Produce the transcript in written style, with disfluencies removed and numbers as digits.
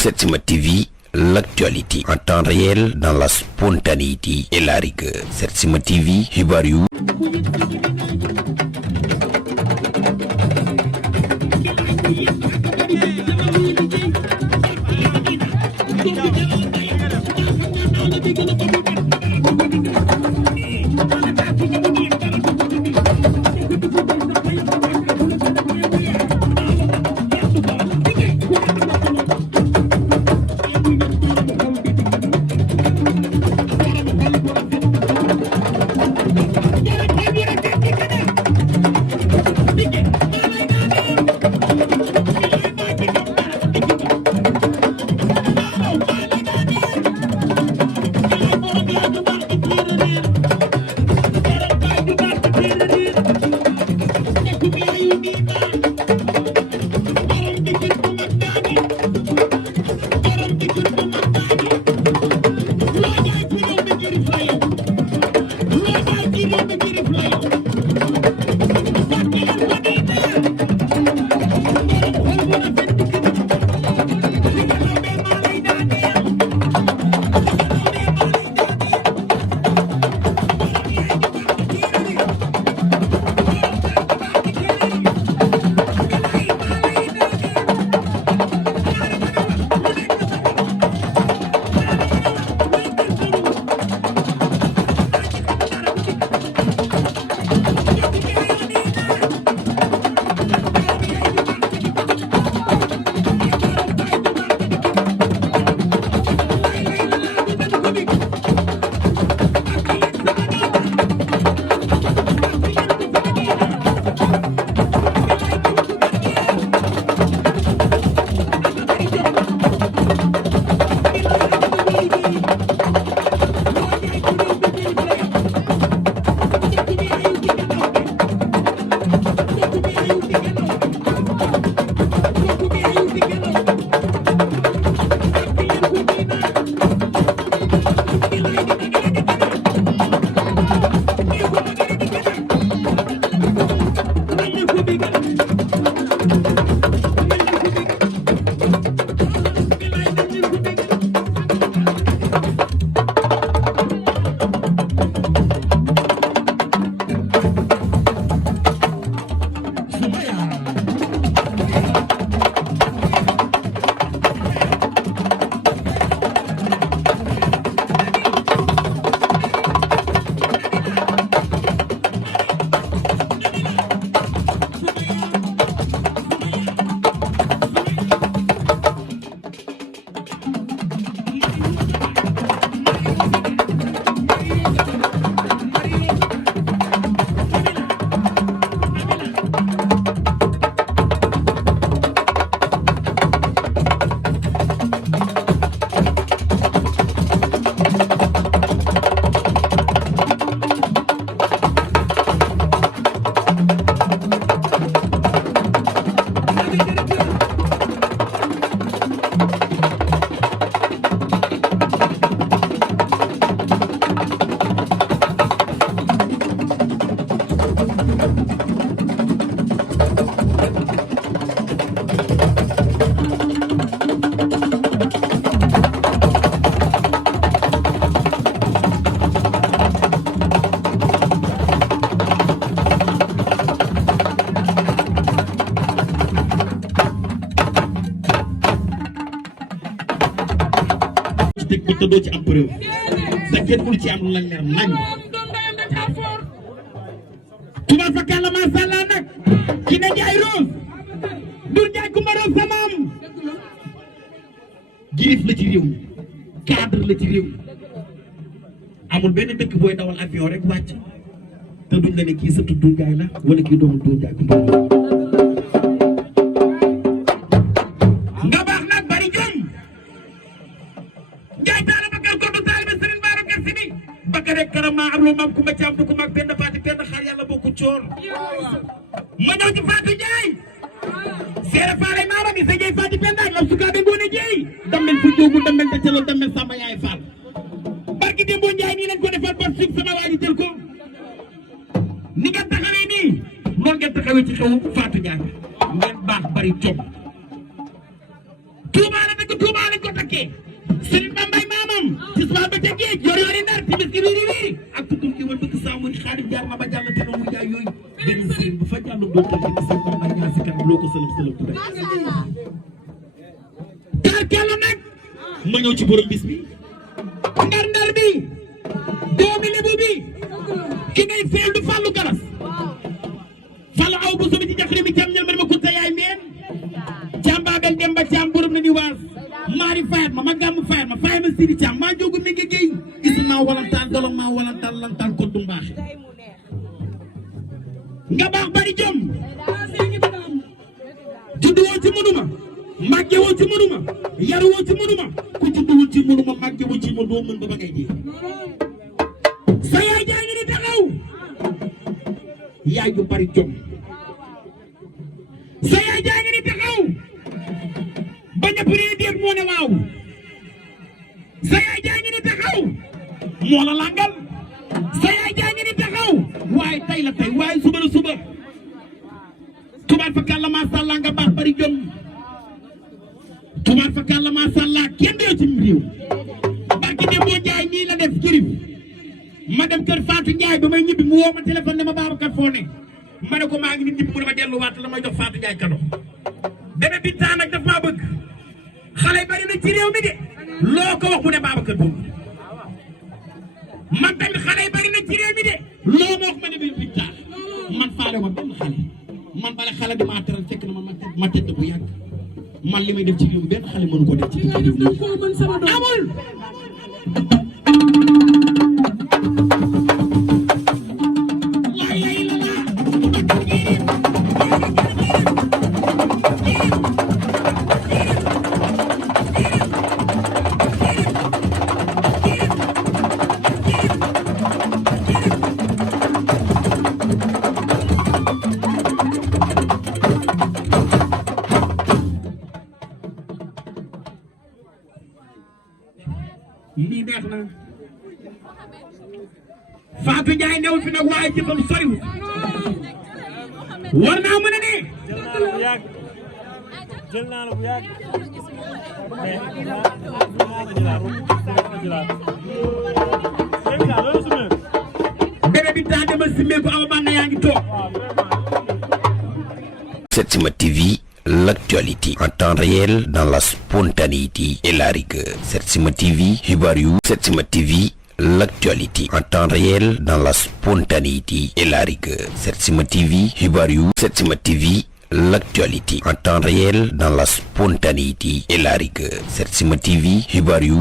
Setsima TV, l'actualité en temps réel dans la spontanéité et la rigueur. Setsima TV, xibaar yu te doo ci am preuve te kenn mënu ci am lu la leer nañ tubaab fa kàlla macha allah nag ki ne Njaay Rose Ndour Njaay Kumba Rose sa maam girif la ci réew mi cadre la ci réew mi amul benn dëkk booy dawal avion rek wàcc te duñ la ne kii sëtu Ndour Njaay la wala kii doomu Ndour Njaay Kumba nga baax nag bari jom Njaay taala bakar ko du taalibe Serigne Babacar Sy bi bakare karama am lu maam Kumba Caam ko maam benn faati benn xaar yàlla bokku coor ma ñëw ci Fatou Njaay seere faale maama mi sa Njaay faati benn ak lam sukaa be ngoone jeey dammel fu jóogu dammel da calo dammel samba yaay faal barki démb Njaay nii lañ ko defal ba suuf sama waa ji jël ko ni nga taxawee nii noonu ngeen taxawee ci xewu Fatou Njaay ngeen baax bari jom Touba la dëkk Touba la doo tënk ci sa mbaam ak ñaar si kanam loo ko sëlëm sëlëm tu rek kàlla nag ma ñëw ci borom bis bi ndar bi doomi Lebu bi ki ngay feel du Fallou Galas Fallou aw bu sobi ci jaxri mi cam ñal ma ko ta yaay meen cam babel dem ba cam borom na ni waas mari fayat ma gàmm fayat ma fayat ma siri cam maa njóogu mi ngi géy isu maa walantaan dolom maa walantaan lantaan kon du mbaaxe nga baax bari jom judduwoo ci mënuma màgge woo ci mënuma yaru woo ci mënuma ku judduwul ci mënuma màgge woo ci mënuma doo mën ba ngay jee sa yaay jaa ngi ni taxaw yaay ju bari jom sa yaay jaa ngi ni taxaw ba ñëpp nii déet moo ne waaw sa yaay jaa ngi ni taxaw moo la langal sa yaay jaa ngi ni taxaw waaye tey la tey waaye suba la suba tubaab fa kàlla maa sàllaa nga baax bari jom tubaab fa kàlla maa sàllaa kenn doo ci réew barki dem boo jaay nii la def jërif ma dem kër Fatou Ndiaye ba may ñibbi mu woo ma téléphone ne ma Babacar foo ne ma ne ko maa ngi nit ñibbi mu ne ma delluwaat la may jox Fatou Ndiaye kado bébé bi taa nag daf maa bëgg xale bari na ci réew mi de loo ko wax mu ne Babacar boobu man tamit xale bari na ci réew mi de loo ma wax ma ne bi taa man faale ma benn xale man bala xale di maa teral fekk na ma tëdd bu yàgg man li may def ci réew mi benn xale mënu ko def ci réew mi amul lii neex na Fatou Ndiaye newul fi nag waaye jëfam soriwul war naa mën a ne jël naa la bu yàgg bébé bi taa demal simmeeku awa man na yaa ngi toog Setsima TV, l'actualité en temps réel dans la spontanéité et la rigueur. Setsima TV, xibaar yu Setsima TV, l'actualité en temps réel dans la spontanéité et la rigueur. Setsima TV, xibaar yu Setsima TV, l'actualité en temps réel dans la spontanéité et la rigueur. Setsima TV, xibaar yu